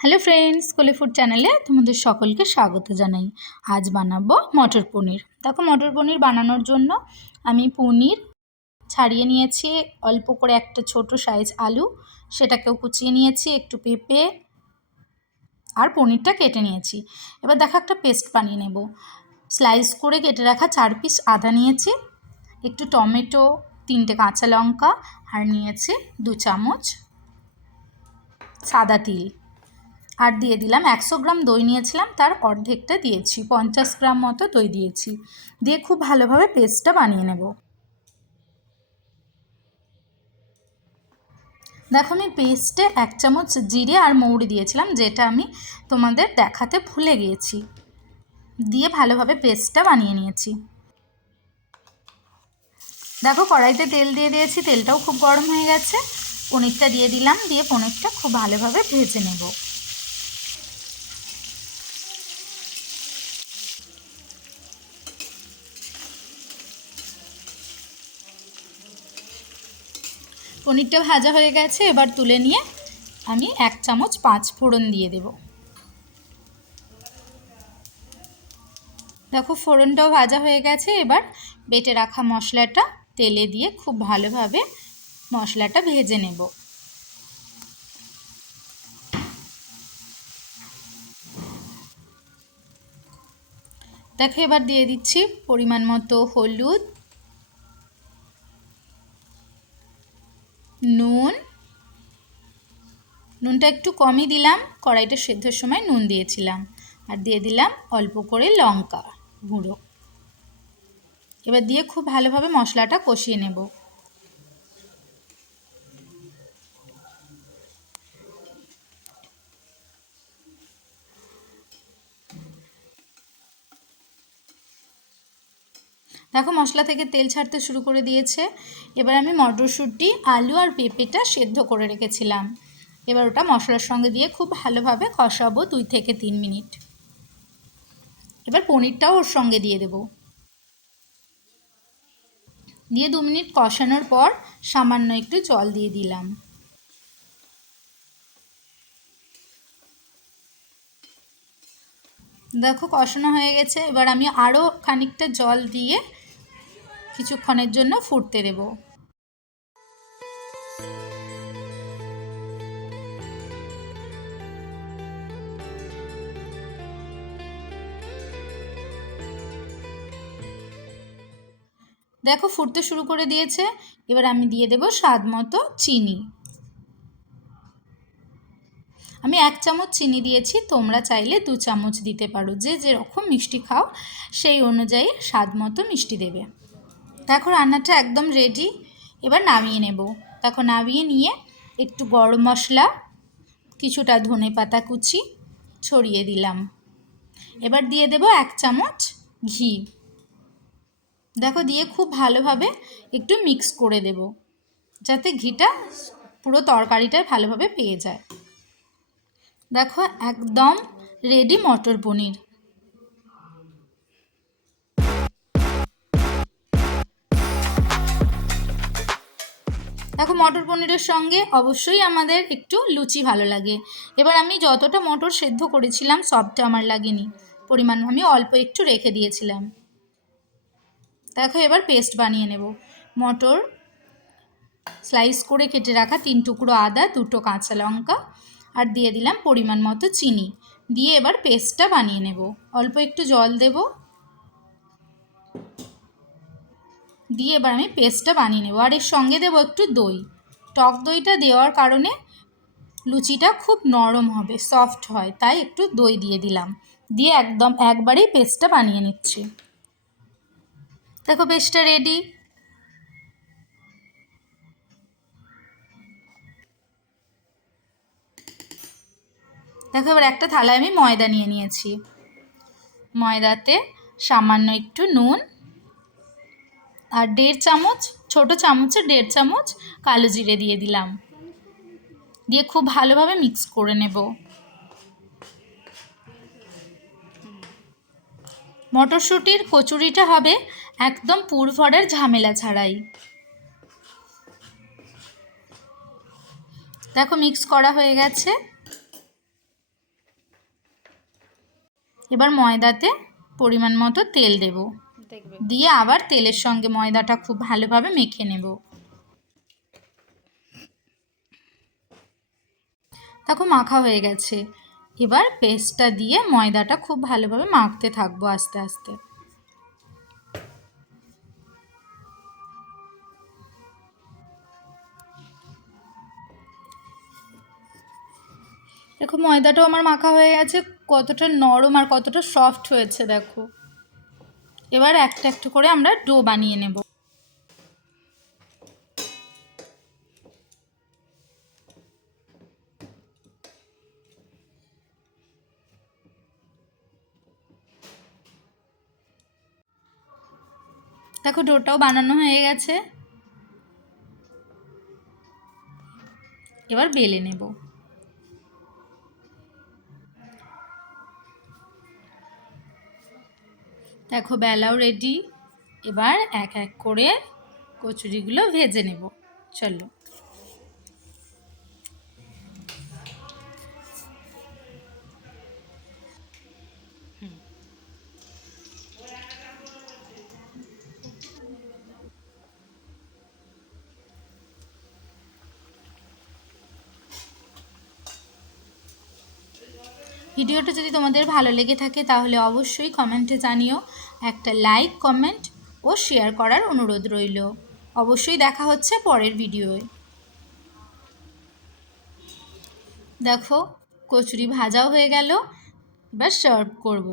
Hello friends, কোলে food চ্যানেলে তোমাদের সকলকে স্বাগত জানাই। আজ বানাবো মটর পনির। দেখো, মটর পনির বানানোর জন্য আমি পনির ছাড়িয়ে নিয়েছি, অল্প করে একটা ছোট সাইজ আলু সেটাকেও কুচিয়ে নিয়েছি, একটু পেঁপে আর পনিরটা কেটে নিয়েছি। এবার দেখো একটা পেস্ট বানিয়ে নেব। স্লাইস করে কেটে রাখা 4 পিস আদা নিয়েছি, একটু টমেটো, 3টে কাঁচা লঙ্কা আর নিয়েছি 2 চামচ সাদা তিল। আর দিয়ে দিলাম 100 গ্রাম দই নিয়েছিলাম, তার অর্ধেকটা দিয়েছি, 50 গ্রাম মতো দই দিয়েছি। দিয়ে খুব ভালোভাবে পেস্টটা বানিয়ে নেব। দেখো, আমি পেস্টে 1 চামচ জিরে আর মৌরি দিয়েছিলাম, যেটা আমি তোমাদের দেখাতে ভুলে গিয়েছি। দিয়ে ভালোভাবে পেস্টটা বানিয়ে নিয়েছি। দেখো, কড়াইতে তেল দিয়ে দিয়েছি, তেলটাও খুব গরম হয়ে গেছে। পনিরটা দিয়ে দিলাম, দিয়ে পনিরটা খুব ভালোভাবে ভেজে নেব। পনিরটা ভাজা হয়ে গেছে, এবার তুলে নিয়ে আমি 1 চামচ 5 ফোড়ন দিয়ে দেব। দেখো, ফোড়নটাও ভাজা হয়ে গেছে। এবার বেটে রাখা মশলাটা তেলে দিয়ে খুব ভালোভাবে মশলাটা ভেজে নেব। দেখো, এবার দিয়ে দিচ্ছি পরিমাণ মতো হলুদ, নুনটা একটু কমই দিলাম, কড়াইটা সেদ্ধর সময় নুন দিয়েছিলাম। আর দিয়ে দিলাম অল্প করে লঙ্কা গুঁড়ো। এবার দিয়ে খুব ভালোভাবে মশলাটা কষিয়ে নেব। দেখো, মশলা থেকে তেল ছাড়তে শুরু করে দিয়েছে। এবার আমি মটরশুঁটি, আলু আর পেঁপেটা সেদ্ধ করে রেখেছিলাম, এবার ওটা মশলার সঙ্গে দিয়ে খুব ভালোভাবে কষাবো 2 থেকে 3 মিনিট। এবার পনিরটাও ওর সঙ্গে দিয়ে দেব। দিয়ে 2 মিনিট কষানোর পর সামান্য একটু জল দিয়ে দিলাম। দেখো, কষানো হয়ে গেছে। এবার আমি আরও খানিকটা জল দিয়ে কিছুক্ষণের জন্য ফুটতে দেব। দেখো, ফুটতে শুরু করে দিয়েছে। এবার আমি দিয়ে দেব স্বাদ মতো চিনি। আমি 1 চামচ চিনি দিয়েছি, তোমরা চাইলে 2 চামচ দিতে পারো, যে যেরকম মিষ্টি খাও সেই অনুযায়ী স্বাদ মতো মিষ্টি দেবে। দেখো, রান্নাটা একদম রেডি। এবার নামিয়ে নেব। দেখো, নামিয়ে নিয়ে একটু গরম মশলা, কিছুটা ধনেপাতা কুচি ছড়িয়ে দিলাম। এবার দিয়ে দেব 1 চামচ ঘি। দেখো, দিয়ে খুব ভালোভাবে একটু মিক্স করে দেব, যাতে ঘিটা পুরো তরকারিটায় ভালোভাবে পেয়ে যায়। দেখো, একদম রেডি মটর পনির। দেখো, মটর পনিরের সঙ্গে অবশ্যই আমাদের একটু লুচি ভালো লাগে। এবার আমি যতটা মটর সেদ্ধ করেছিলাম সবটা আমার লাগেনি, পরিমাণ আমি অল্প একটু রেখে দিয়েছিলাম। দেখো, এবার পেস্ট বানিয়ে নেব। মটর স্লাইস করে কেটে রাখা 3 টুকরো আদা, 2টো কাঁচা লঙ্কা আর দিয়ে দিলাম পরিমাণ মতো চিনি। দিয়ে এবার পেস্টটা বানিয়ে নেব। অল্প একটু জল দেব, দিয়ে এবার আমি পেস্টটা বানিয়ে নেব। আর এর সঙ্গে দেবো একটু দই। টক দইটা দেওয়ার কারণে লুচিটা খুব নরম হবে, সফট হয়, তাই একটু দই দিয়ে দিলাম। দিয়ে একদম একবারেই পেস্টটা বানিয়ে নিচ্ছি। দেখো, পেস্টটা রেডি। দেখো, এবার একটা থালায় আমি ময়দা নিয়ে নিয়েছি। ময়দাতে সামান্য একটু নুন আর 1.5 চামচ, ছোটো চামচে 1.5 চামচ কালো জিরে দিয়ে দিলাম। দিয়ে খুব ভালোভাবে মিক্স করে নেব। মটরশুঁটির কচুরিটা হবে একদম পুর ভরার ঝামেলা ছাড়াই। দেখো, মিক্স করা হয়ে গেছে। এবার ময়দাতে পরিমাণ মতো তেল দেব, দিয়ে আবার তেলের সঙ্গে ময়দাটা খুব ভালোভাবে মেখে নেব। দেখো মাখা হয়ে গেছে। এবার পেস্টটা দিয়ে ময়দাটা খুব ভালোভাবে মাখতে থাকবো আস্তে আস্তে। দেখো ময়দাটাও আমার মাখা হয়ে গেছে, কতটা নরম আর কতটা সফট হয়েছে দেখো। এবার একটা একটা করে আমরা ডো বানিয়ে নেব। দেখো ডোটাও বানানো হয়ে গেছে, এবার বেলে নেব। দেখো বেলাও রেডি। এবার এক এক করে কচুরিগুলো ভেজে নেব। চলো। ভিডিওটা যদি তোমাদের ভালো লেগে থাকে তাহলে অবশ্যই কমেন্টে জানিও। একটা লাইক, কমেন্ট ও শেয়ার করার অনুরোধ রইল। অবশ্যই দেখা হচ্ছে পরের ভিডিওয়। দেখো কচুরি ভাজাও হয়ে গেল, এবার সার্ভ করব।